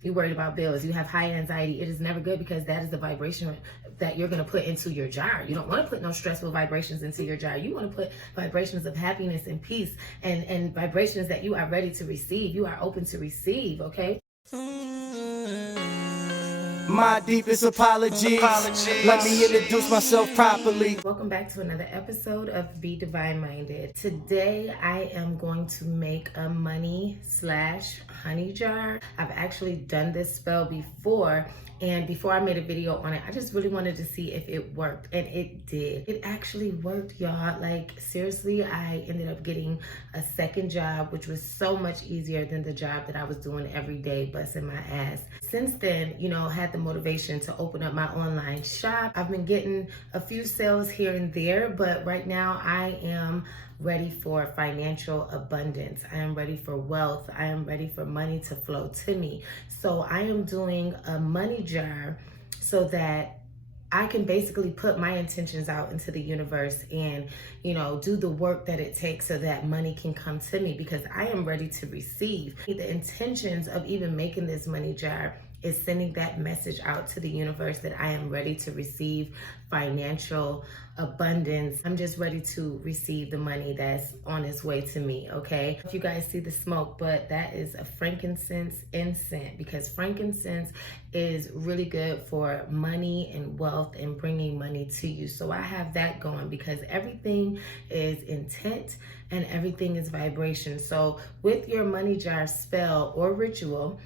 You're worried about bills. You have high anxiety. It is never good because that is the vibration that you're going to put into your jar. You don't want to put no stressful vibrations into your jar. You want to put vibrations of happiness and peace and vibrations that you are ready to receive. You are open to receive, okay? My deepest apologies. Let me introduce myself properly. Welcome back to another episode of Be Divine Minded. Today I am going to make a money/honey jar. I've actually done this spell before, and before I made a video on it, I just really wanted to see if it worked, and it did. It actually worked, y'all. Like, seriously, I ended up getting a second job, which was so much easier than the job that I was doing every day, busting my ass. Since then, had the motivation to open up my online shop. I've been getting a few sales here and there, but right now I am ready for financial abundance. I am ready for wealth. I am ready for money to flow to me. So I am doing a money jar so that I can basically put my intentions out into the universe and, do the work that it takes so that money can come to me, because I am ready to receive. The intentions of even making this money jar is sending that message out to the universe that I am ready to receive financial abundance. I'm just ready to receive the money that's on its way to me, okay? If you guys see the smoke, but that is a frankincense incense, because frankincense is really good for money and wealth and bringing money to you. So I have that going because everything is intent and everything is vibration. So with your money jar spell or ritual,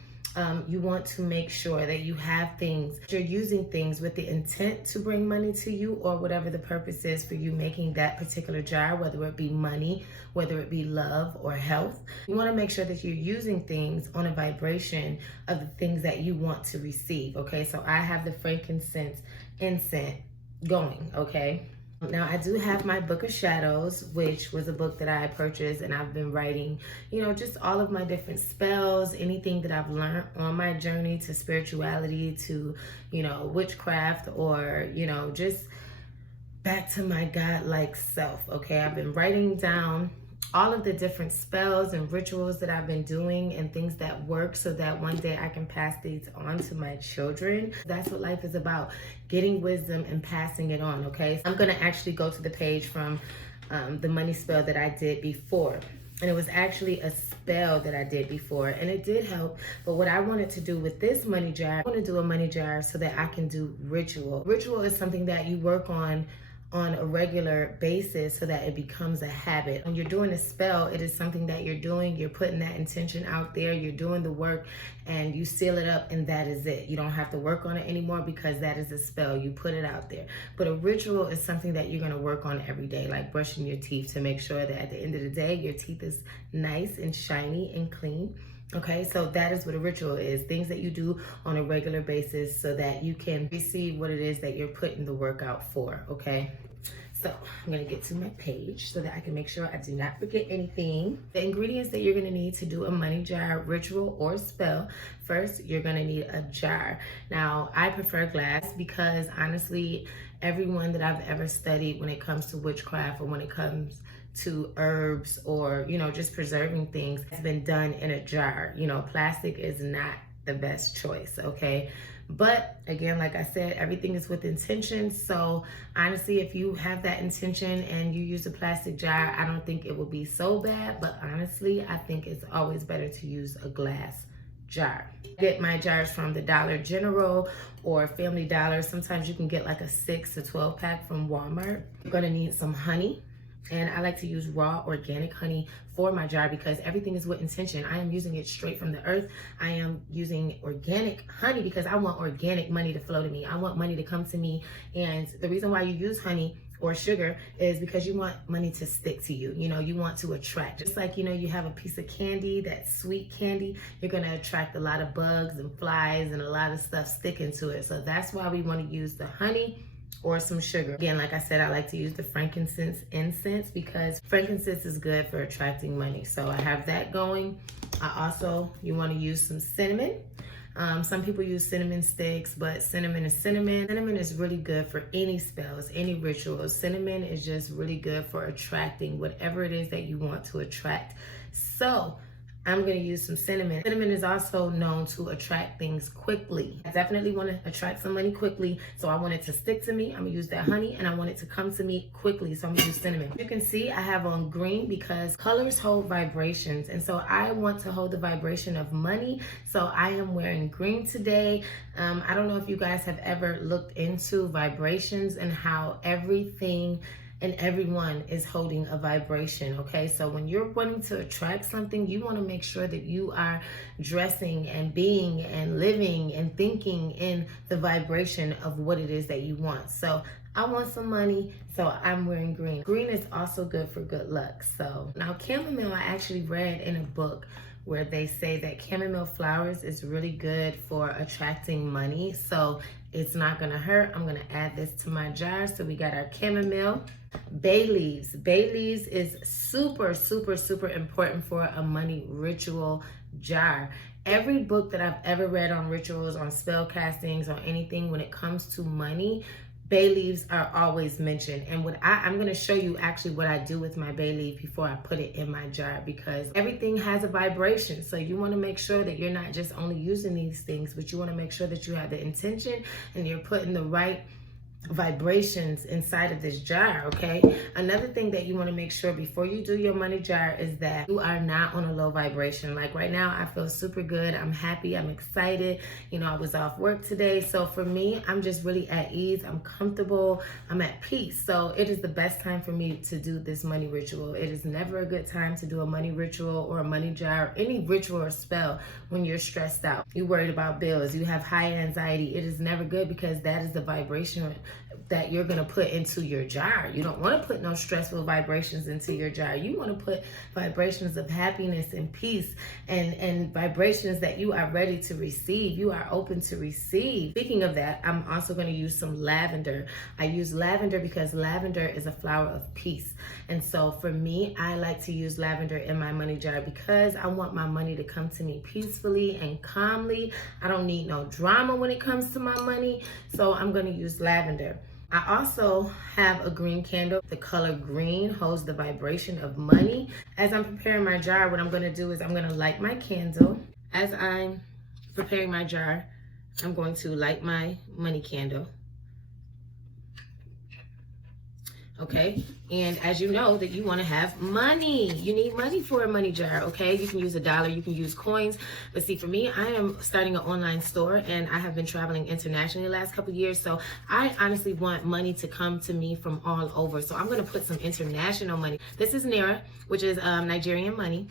you want to make sure that you have things, you're using things with the intent to bring money to you, or whatever the purpose is for you making that particular jar, whether it be money, whether it be love or health. You want to make sure that you're using things on a vibration of the things that you want to receive, okay? So I have the frankincense incense going, okay? Now, I do have my book of shadows, which was a book that I purchased, and I've been writing, just all of my different spells, anything that I've learned on my journey to spirituality, to, witchcraft, or, just back to my God-like self, okay? I've been writing down all of the different spells and rituals that I've been doing and things that work so that one day I can pass these on to my children. That's what life is about, getting wisdom and passing it on, okay? I'm gonna actually go to the page from the money spell that I did before. And it was actually a spell that I did before, and it did help. But what I wanted to do with this money jar, I want to do a money jar so that I can do ritual. Ritual is something that you work on a regular basis so that it becomes a habit. When you're doing a spell, it is something that you're doing, you're putting that intention out there, you're doing the work, and you seal it up, and that is it. You don't have to work on it anymore because that is a spell. You put it out there. But a ritual is something that you're gonna work on every day, like brushing your teeth, to make sure that at the end of the day, your teeth is nice and shiny and clean. Okay, so that is what a ritual is. Things that you do on a regular basis so that you can receive what it is that you're putting the work out for, okay? So I'm gonna get to my page so that I can make sure I do not forget anything. The ingredients that you're gonna need to do a money jar ritual or spell: first, you're gonna need a jar. Now, I prefer glass because honestly, everyone that I've ever studied when it comes to witchcraft or when it comes to herbs or, just preserving things, has been done in a jar. Plastic is not the best choice, okay? But again, like I said, everything is with intention. So honestly, if you have that intention and you use a plastic jar, I don't think it will be so bad. But honestly, I think it's always better to use a glass jar. Get my jars from the Dollar General or Family Dollar. Sometimes you can get like a 6 to 12 pack from Walmart. You're gonna need some honey. And I like to use raw organic honey for my jar because everything is with intention. I am using it straight from the earth. I am using organic honey because I want organic money to flow to me. I want money to come to me. And the reason why you use honey or sugar is because you want money to stick to you. You want to attract. Just like, you have a piece of candy, that sweet candy, you're gonna attract a lot of bugs and flies and a lot of stuff sticking to it. So that's why we wanna use the honey or some sugar. Again, like I said, I like to use the frankincense incense because frankincense is good for attracting money. So I have that going. You want to use some cinnamon. Some people use cinnamon sticks, but cinnamon is cinnamon. Cinnamon is really good for any spells, any rituals. Cinnamon is just really good for attracting whatever it is that you want to attract. So I'm going to use some cinnamon. Cinnamon is also known to attract things quickly. I definitely want to attract some money quickly, so I want it to stick to me. I'm going to use that honey, and I want it to come to me quickly, so I'm going to use cinnamon. You can see I have on green because colors hold vibrations, and so I want to hold the vibration of money, so I am wearing green today. I don't know if you guys have ever looked into vibrations and how everything and everyone is holding a vibration, okay? So when you're wanting to attract something, you want to make sure that you are dressing and being and living and thinking in the vibration of what it is that you want. So I want some money, so I'm wearing green. Green is also good for good luck. So now chamomile, I actually read in a book where they say that chamomile flowers is really good for attracting money. So it's not gonna hurt. I'm gonna add this to my jar. So we got our chamomile. Bay leaves. Bay leaves is super, super, super important for a money ritual jar. Every book that I've ever read on rituals, on spell castings, or anything when it comes to money, bay leaves are always mentioned. And I'm going to show you actually what I do with my bay leaf before I put it in my jar, because everything has a vibration. So you want to make sure that you're not just only using these things, but you want to make sure that you have the intention and you're putting the right vibrations inside of this jar, okay? Another thing that you want to make sure before you do your money jar is that you are not on a low vibration. Like right now, I feel super good. I'm happy. I'm excited. You know, I was off work today. So for me, I'm just really at ease. I'm comfortable. I'm at peace. So it is the best time for me to do this money ritual. It is never a good time to do a money ritual or a money jar, or any ritual or spell when you're stressed out. You're worried about bills. You have high anxiety. It is never good, because that is the vibration that you're going to put into your jar. You don't want to put no stressful vibrations into your jar. You want to put vibrations of happiness and peace, and vibrations that you are ready to receive. You are open to receive. Speaking of that, I'm also going to use some lavender. I use lavender because lavender is a flower of peace. And so for me, I like to use lavender in my money jar because I want my money to come to me peacefully and calmly. I don't need no drama when it comes to my money. So I'm going to use lavender. I also have a green candle. The color green holds the vibration of money. As I'm preparing my jar, what I'm going to do is I'm going to light my candle. As I'm preparing my jar, I'm going to light my money candle. Okay, and as you know that you want to have money. You need money for a money jar, okay? You can use $1, you can use coins. But see, for me, I am starting an online store, and I have been traveling internationally the last couple of years. So I honestly want money to come to me from all over. So I'm going to put some international money. This is Naira, which is Nigerian money.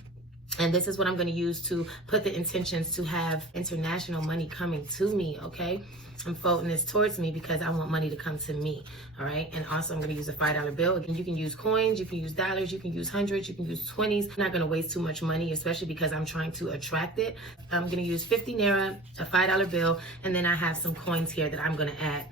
And this is what I'm going to use to put the intentions to have international money coming to me, okay? I'm folding this towards me because I want money to come to me, all right? And also I'm going to use a $5 bill. Again, you can use coins, you can use dollars, you can use hundreds, you can use 20s. I'm not going to waste too much money, especially because I'm trying to attract it. I'm going to use 50 Naira, a $5 bill, and then I have some coins here that I'm going to add.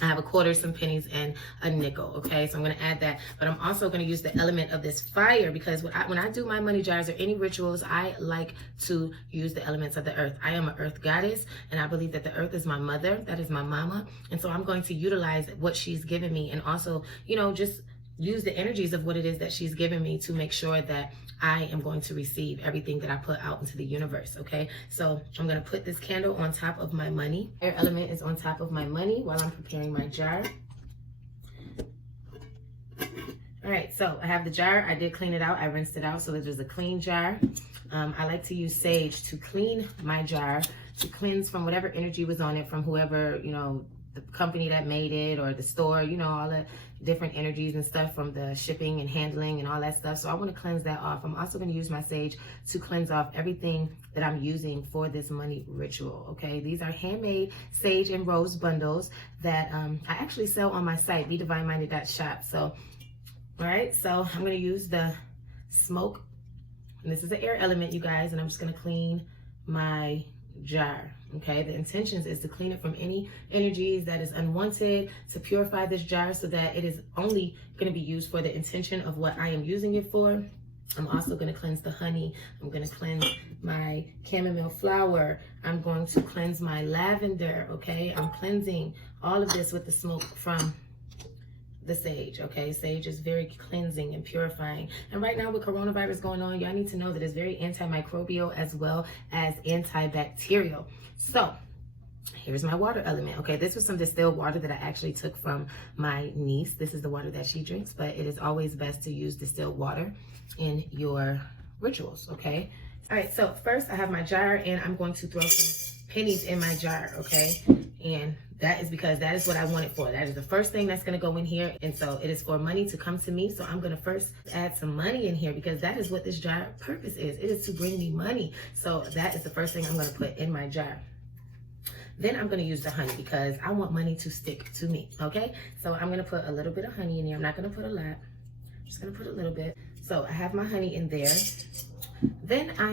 I have a quarter, some pennies, and a nickel, okay? So I'm going to add that. But I'm also going to use the element of this fire, because when I do my money jars or any rituals, I like to use the elements of the earth. I am an earth goddess, and I believe that the earth is my mother. That is my mama. And so I'm going to utilize what she's given me, and also, you know, just use the energies of what it is that she's given me to make sure that I am going to receive everything that I put out into the universe, okay? So I'm going to put this candle on top of my money. Air element is on top of my money while I'm preparing my jar. All right, so I have the jar. I did clean it out. I rinsed it out so that there's a clean jar. I like to use sage to clean my jar, to cleanse from whatever energy was on it, from whoever, you know, the company that made it, or the store, you know, all the different energies and stuff from the shipping and handling and all that stuff. So I want to cleanse that off. I'm also going to use my sage to cleanse off everything that I'm using for this money ritual, okay? These are handmade sage and rose bundles that I actually sell on my site, Divineminded.shop. So, all right, so I'm going to use the smoke. And this is an air element, you guys, and I'm just going to clean my jar, okay? The intentions is to clean it from any energies that is unwanted, to purify this jar so that it is only going to be used for the intention of what I am using it for. I'm also going to cleanse the honey. I'm going to cleanse my chamomile flower. I'm going to cleanse my lavender, okay? I'm cleansing all of this with the smoke from the sage, okay? Sage is very cleansing and purifying. And right now with coronavirus going on, y'all need to know that it's very antimicrobial as well as antibacterial. So here's my water element, okay? This was some distilled water that I actually took from my niece. This is the water that she drinks, but it is always best to use distilled water in your rituals, okay? All right, so first I have my jar, and I'm going to throw some pennies in my jar, okay? And that is because that is what I want it for. That is the first thing that's gonna go in here. And so it is for money to come to me. So I'm gonna first add some money in here because that is what this jar purpose is. It is to bring me money. So that is the first thing I'm gonna put in my jar. Then I'm gonna use the honey because I want money to stick to me, okay? So I'm gonna put a little bit of honey in here. I'm not gonna put a lot. I'm just gonna put a little bit. So I have my honey in there. Then I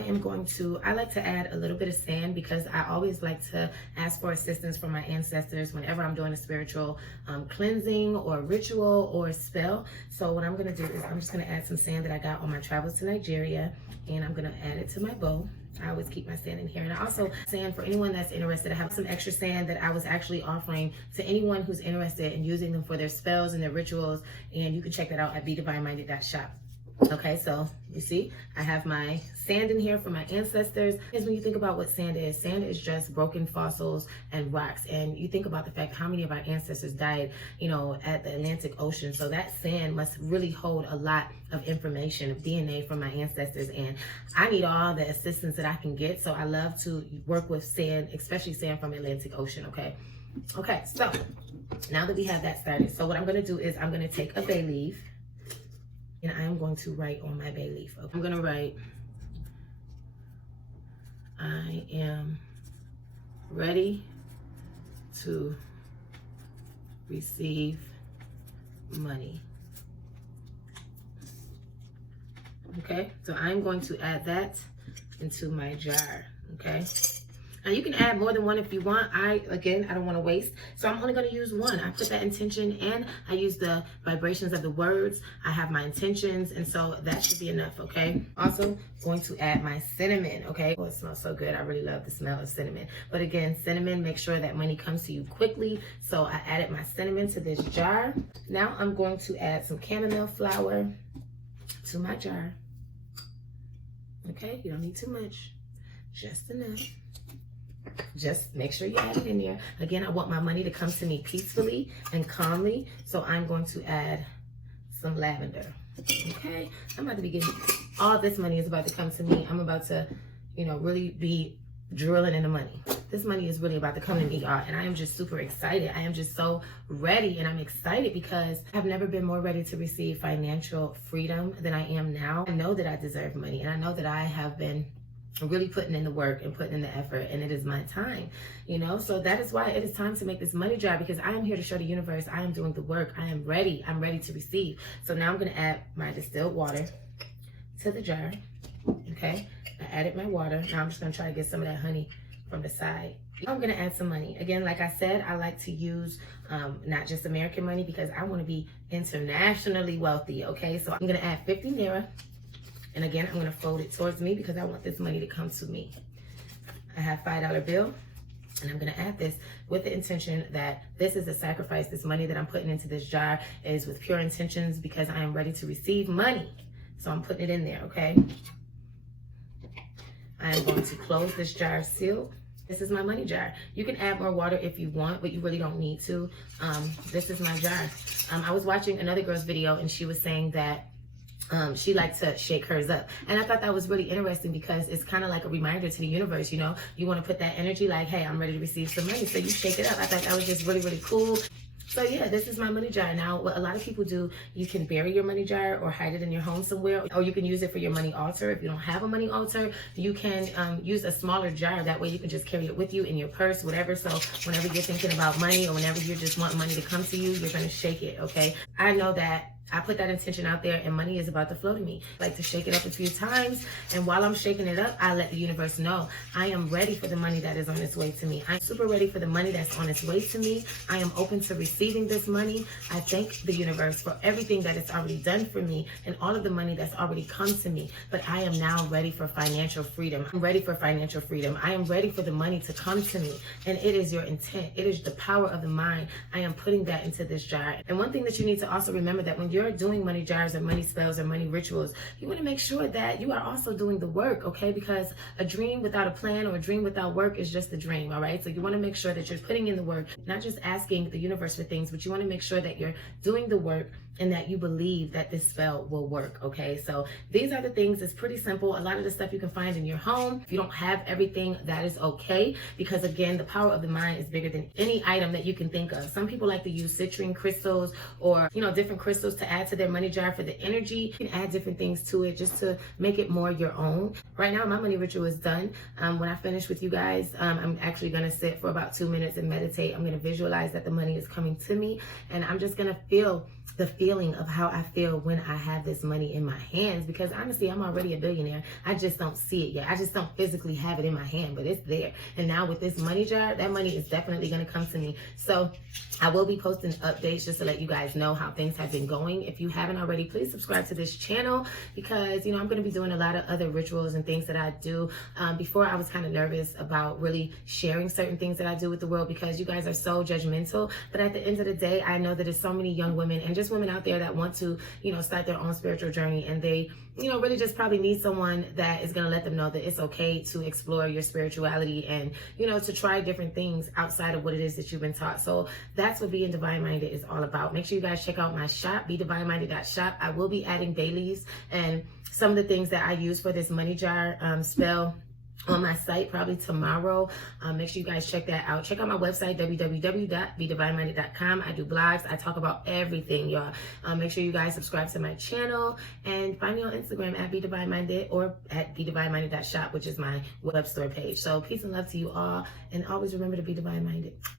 like to add a little bit of sand because I always like to ask for assistance from my ancestors whenever I'm doing a spiritual cleansing or ritual or spell. So what I'm gonna do is I'm just gonna add some sand that I got on my travels to Nigeria, and I'm gonna add it to my bowl. I always keep my sand in here. And I also sand for anyone that's interested. I have some extra sand that I was actually offering to anyone who's interested in using them for their spells and their rituals. And you can check that out at BeDivineminded.shop. Okay, so you see, I have my sand in here for my ancestors. Because when you think about what sand is just broken fossils and rocks. And you think about the fact how many of our ancestors died, at the Atlantic Ocean. So that sand must really hold a lot of information, of DNA from my ancestors. And I need all the assistance that I can get. So I love to work with sand, especially sand from Atlantic Ocean, okay? Okay, so now that we have that started, so what I'm gonna do is I'm gonna take a bay leaf, and I am going to write on my bay leaf. Okay? I'm gonna write, I am ready to receive money. Okay, so I'm going to add that into my jar, okay? Now you can add more than one if you want. I don't want to waste. So I'm only going to use one. I put that intention in. I use the vibrations of the words. I have my intentions. And so that should be enough, okay? Also going to add my cinnamon, okay? Oh, it smells so good. I really love the smell of cinnamon. But again, cinnamon, make sure that money comes to you quickly. So I added my cinnamon to this jar. Now I'm going to add some chamomile flower to my jar. Okay, you don't need too much. Just enough. Just make sure you add it in there. Again, I want my money to come to me peacefully and calmly. So I'm going to add some lavender. Okay, I'm about to be getting, all this money is about to come to me. I'm about to, really be drilling in the money. This money is really about to come to me, y'all. And I am just super excited. I am just so ready. And I'm excited because I've never been more ready to receive financial freedom than I am now. I know that I deserve money. And I know that I have been really putting in the work and putting in the effort, and it is my time, so that is why it is time to make this money jar, because I am here to show the universe I am doing the work. I am ready to receive. So now I'm going to add my distilled water to the jar. Okay, I added my water. Now I'm just going to try to get some of that honey from the side. I'm going to add some money. Again, like I said, I like to use not just American money because I want to be internationally wealthy. Okay, so I'm going to add 50 naira. And again, I'm gonna fold it towards me because I want this money to come to me. I have $5 bill, and I'm gonna add this with the intention that this is a sacrifice. This money that I'm putting into this jar is with pure intentions because I am ready to receive money. So I'm putting it in there, okay? I am going to close this jar sealed. This is my money jar. You can add more water if you want, but you really don't need to. This is my jar. I was watching another girl's video, and she was saying that she liked to shake hers up. And I thought that was really interesting because it's kind of like a reminder to the universe, you want to put that energy like, hey, I'm ready to receive some money. So you shake it up. I thought that was just really, really cool. So yeah, this is my money jar. Now, what a lot of people do, you can bury your money jar or hide it in your home somewhere, or you can use it for your money altar. If you don't have a money altar, you can use a smaller jar. That way you can just carry it with you in your purse, whatever. So whenever you're thinking about money or whenever you just want money to come to you, you're going to shake it, okay? I know that I put that intention out there and money is about to flow to me. I like to shake it up a few times, and while I'm shaking it up, I let the universe know I am ready for the money that is on its way to me. I'm super ready for the money that's on its way to me. I am open to receiving this money. I thank the universe for everything that it's already done for me and all of the money that's already come to me. But I am now ready for financial freedom. I'm ready for financial freedom. I am ready for the money to come to me. And it is your intent. It is the power of the mind. I am putting that into this jar. And one thing that you need to also remember, that when you're doing money jars or money spells or money rituals, you want to make sure that you are also doing the work, okay? Because a dream without a plan or a dream without work is just a dream, all right? So you want to make sure that you're putting in the work, not just asking the universe for things, but you want to make sure that you're doing the work and that you believe that this spell will work, okay? So these are the things. It's pretty simple. A lot of the stuff you can find in your home. If you don't have everything, that is okay, because again, the power of the mind is bigger than any item that you can think of. Some people like to use citrine crystals or, different crystals to add to their money jar for the energy. You can add different things to it just to make it more your own. Right now, my money ritual is done. When I finish with you guys, I'm actually gonna sit for about 2 minutes and meditate. I'm gonna visualize that the money is coming to me, and I'm just gonna feel the feeling of how I feel when I have this money in my hands, because honestly, I'm already a billionaire. I just don't see it yet. I just don't physically have it in my hand, but it's there. And now with this money jar, that money is definitely going to come to me. So I will be posting updates just to let you guys know how things have been going. If you haven't already, please subscribe to this channel, because I'm going to be doing a lot of other rituals and things that I do. Before, I was kind of nervous about really sharing certain things that I do with the world, because you guys are so judgmental. But at the end of the day, I know that there's so many young women and just women out there that want to, start their own spiritual journey, and they, really just probably need someone that is going to let them know that it's okay to explore your spirituality and, to try different things outside of what it is that you've been taught. So that's what being Divine Minded is all about. Make sure you guys check out my shop, BeDivineMinded.shop. I will be adding bay leaves and some of the things that I use for this money jar spell on my site probably tomorrow. Make sure you guys check that out. Check out my website, www.bedivineminded.com. I do blogs. I talk about everything, y'all. Make sure you guys subscribe to my channel and find me on Instagram at BeDivineMinded or at BeDivineMinded.shop, which is my web store page. So peace and love to you all, and always remember to be divine minded.